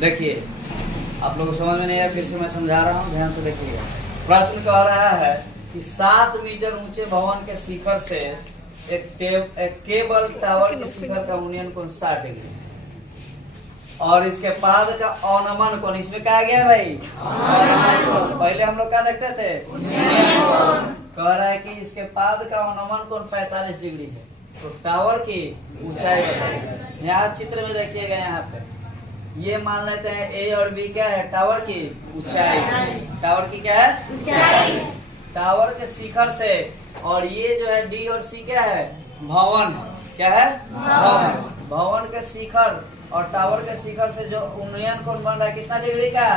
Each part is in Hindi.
देखिए आप लोगों को समझ में नहीं आया, फिर से मैं समझा रहा हूँ, ध्यान से देखिएगा। प्रश्न कह रहा है कि 7 मीटर ऊंचे भवन के शिखर से एक केबल टावर के शिखर का उन्नयन कोण 60 डिग्री और इसके पाद का अवनमन कोण, इसमें कहा गया भाई पहले हम लोग क्या देखते थे, कह रहा है कि इसके पाद का अवनमन कोण 45 डिग्री है। तो टावर की ऊंचाई बताइए। यहाँ चित्र में देखिएगा, यहाँ पे ये मान लेते हैं ए और बी क्या है, टावर की ऊंचाई। टावर की क्या है, ऊंचाई। टावर के शिखर से, और ये जो है डी और सी क्या है, भवन। क्या है, भवन। भवन के शिखर और टावर के शिखर से जो उन्नयन कोण बन रहा है कितना डिग्री का,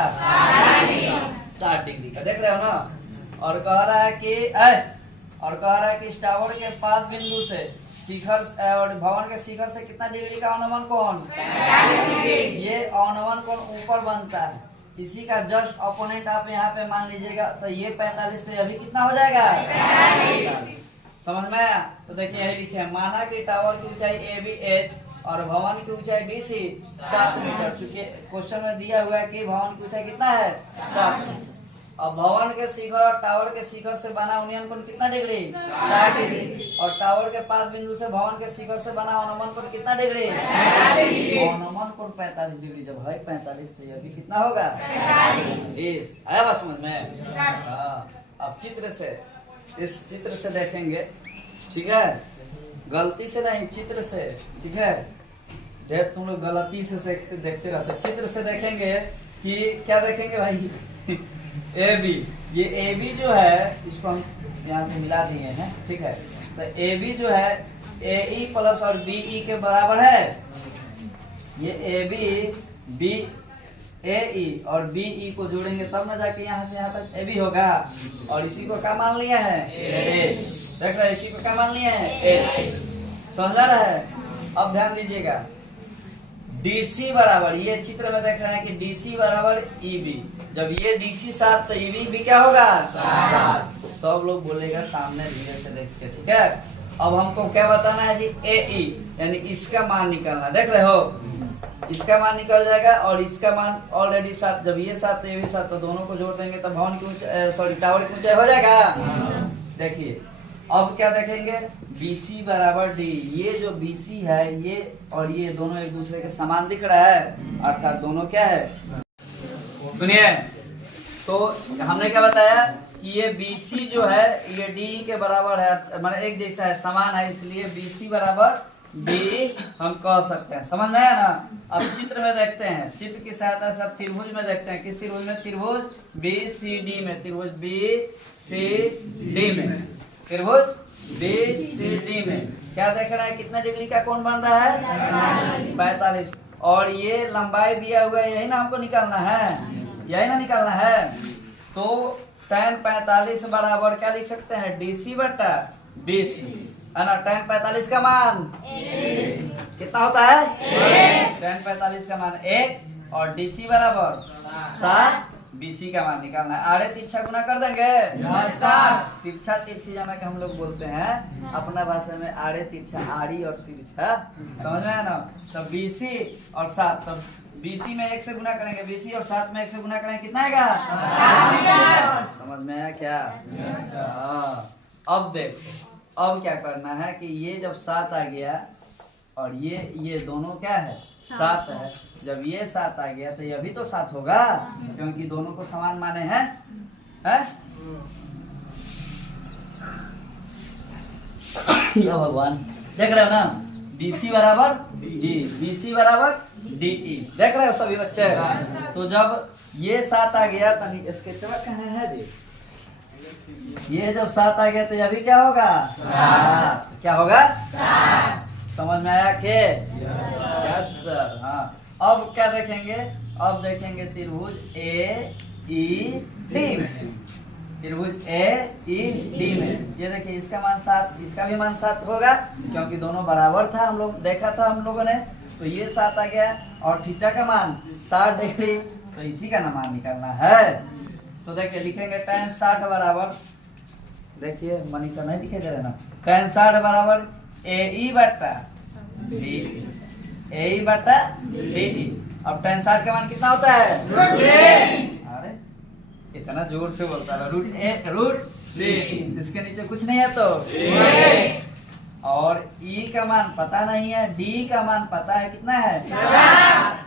60 डिग्री का। देख रहे हो ना। और कह रहा है कि इस टावर के पाद बिंदु से शिखर और भवन के शिखर से कितना डिग्री का अवनमन कोण, ये अवनमन कोण ऊपर बनता है। इसी का जस्ट अपोनेंट आप यहाँ पे मान लीजिएगा, तो ये 45 तो अभी कितना हो जाएगा, 45। समझ में आया। तो देखिए यही लिखे हैं, माना कि टावर की ऊंचाई ए बी एच और भवन की ऊंचाई डी सी 7 मीटर। चूंकि क्वेश्चन में दिया हुआ है कि भवन की ऊंचाई कितना है, 7। अब भवन के शिखर और टावर के शिखर से बना उन्नयन कोण कितना डिग्री, 60 डिग्री। और टावर के पाद बिंदु से भवन के शिखर से बना अवनमन कोण कितना डिग्री, अवनमन कोण 45 डिग्री। जब है 45 तो ये भी कितना होगा, 45। आया बात समझ में। अब चित्र से, इस चित्र से देखेंगे, ठीक है, गलती से नहीं, चित्र से, ठीक है। ढेर तुम लोग गलती से देखते रहते। चित्र से देखेंगे कि क्या देखेंगे भाई, ए बी, ये ए बी जो है इसको हम यहाँ से मिला दिए हैं, ठीक है। तो ए बी जो है ए ई प्लस और बी ई के बराबर है। ये ए बी ए ई और बी ई को जोड़ेंगे तब ना जाके यहाँ से यहाँ तक ए बी होगा। और इसी को क्या मान लिया है, ए। देख रहे हैं, इसी को क्या मान लिया है, ए। समझ रहा है। अब ध्यान दीजिएगा, डीसी बराबर, ये चित्र में देख रहे हैं कि डीसी बराबर ईबी। जब ये डीसी 7 तो ईबी भी क्या होगा, 7। सब लोग बोलेगा सामने धीरे से देख के, ठीक है। अब हमको क्या बताना है जी, ए ई, यानी इसका मान निकालना। देख रहे हो, इसका मान निकल जाएगा और इसका मान ऑलरेडी 7। जब ये 7 तो ये भी 7, तो दोनों को जोड़ देंगे तो भवन की ऊंचाई, टावर की ऊंचाई हो जाएगा। देखिए अब क्या देखेंगे, BC बराबर D। ये जो BC है ये और ये दोनों एक दूसरे के समान दिख रहा है, अर्थात दोनों क्या है, सुनिए। तो हमने क्या बताया कि ये BC जो है ये D के बराबर है, मतलब एक जैसा है, समान है, इसलिए BC बराबर D हम कह सकते हैं। समझ में आया ना। अब चित्र में देखते हैं, चित्र की सहायता से अब त्रिभुज में देखते हैं। किस त्रिभुज में, त्रिभुज BCD में, त्रिभुज BCD में, त्रिभुज BCD में क्या देख रहा है, कितना डिग्री का कोण बन रहा है, 45। और ये लंबाई दिया हुआ है, यही ना हमको निकालना है, यही ना निकालना है। तो tan 45 बराबर क्या लिख सकते हैं, DC बटा BC, है ना। tan 45 का मान कितना होता है, tan 45 का मान 1 और DC बराबर 7। BC का मान निकालना है। आड़े तिरछा गुना कर देंगे, तिरछा तिरछी जाना के हम लोग बोलते हैं अपना भाषा में, आड़े तिरछा, आड़ी और तिरछा, समझ में आया ना। तो BC और 7, तो BC में 1 से गुना करेंगे, BC और 7 में 1 से गुना करेंगे, कितना आएगा, 7। समझ में आया क्या। अब देखो, अब क्या करना है कि ये जब 7 आ गया और ये दोनों क्या है, 7 है। जब ये 7 आ गया तो ये भी तो 7 होगा, क्योंकि दोनों को समान माने हैं, है? या भगवान, देख रहे हो ना, DC बराबर D, BC बराबर DE। देख रहे हो सभी बच्चे। तो जब ये 7 आ गया, तो इसके चमक कहाँ है जी, ये जब 7 आ गया तो ये भी क्या होगा, 7। क्या होगा, 7। समझ में आया के, यस सर। हाँ, अब क्या देखेंगे, अब देखेंगे त्रिभुज AED में, त्रिभुज AED में। ये देखिए इसका मान 7, इसका भी मान 7 होगा, क्योंकि दोनों बराबर था, हम लोग देखा था हम लोगों ने। तो ये 7 आ गया और थीटा का मान 60 डिग्री, तो इसी का मान निकालना है। तो देखिए लिखेंगे tan 60 बराबर, देखिए मनीषा नहीं दिखाई दे रहा ना, tan 60 बराबर AE बटा DE, AE बटा DE। अब tan 60 का मान कितना होता है? अरे इतना जोर से बोलता है, √3। इसके नीचे कुछ नहीं है तो और E का मान पता नहीं है, D का मान पता है, कितना है?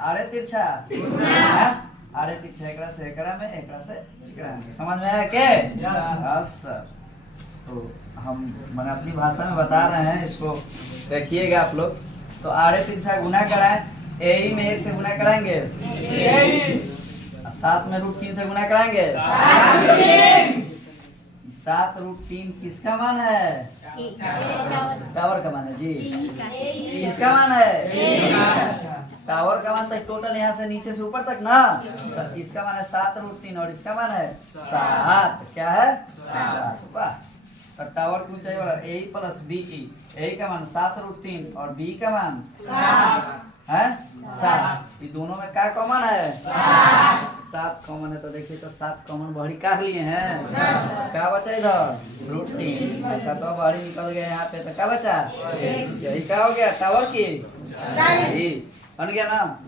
अरे तिरछा अरे तिरछा एकरा से एकरा में, एकरा से एकरा में। समझ में आया के? Yes sir. तो हम मैंने अपनी भाषा में बता रहे हैं, इसको देखिएगा आप लोग। तो आड़े तिरछा गुना कराएं, ए में 1 से गुना कराएंगे, 7 में √3 से गुना कराएंगे, 7√3 किसका मान है? टावर का मान है जी। किसका मान है? टावर का मान तक टोटल यहाँ से नीचे से ऊपर तक ना। तो इसका मान है 7√3 और इसका मान है 7। क्या है? 7। वाह। तो टावर की ऊंचाई वाला ए प्लस बी ई, ए का मान 7√3 और बी का मान 7। ये दोनों में क्या कॉमन है? 7 कॉमन है। तो देखिए तो 7 कॉमन बाहरी काट लिए हैं। क्या बचा इधर? √3। ऐसा तो बाहरी निकल गया यहाँ पे। तो क्या बचा? यही क्या हो गया? टावर की बन गया ना।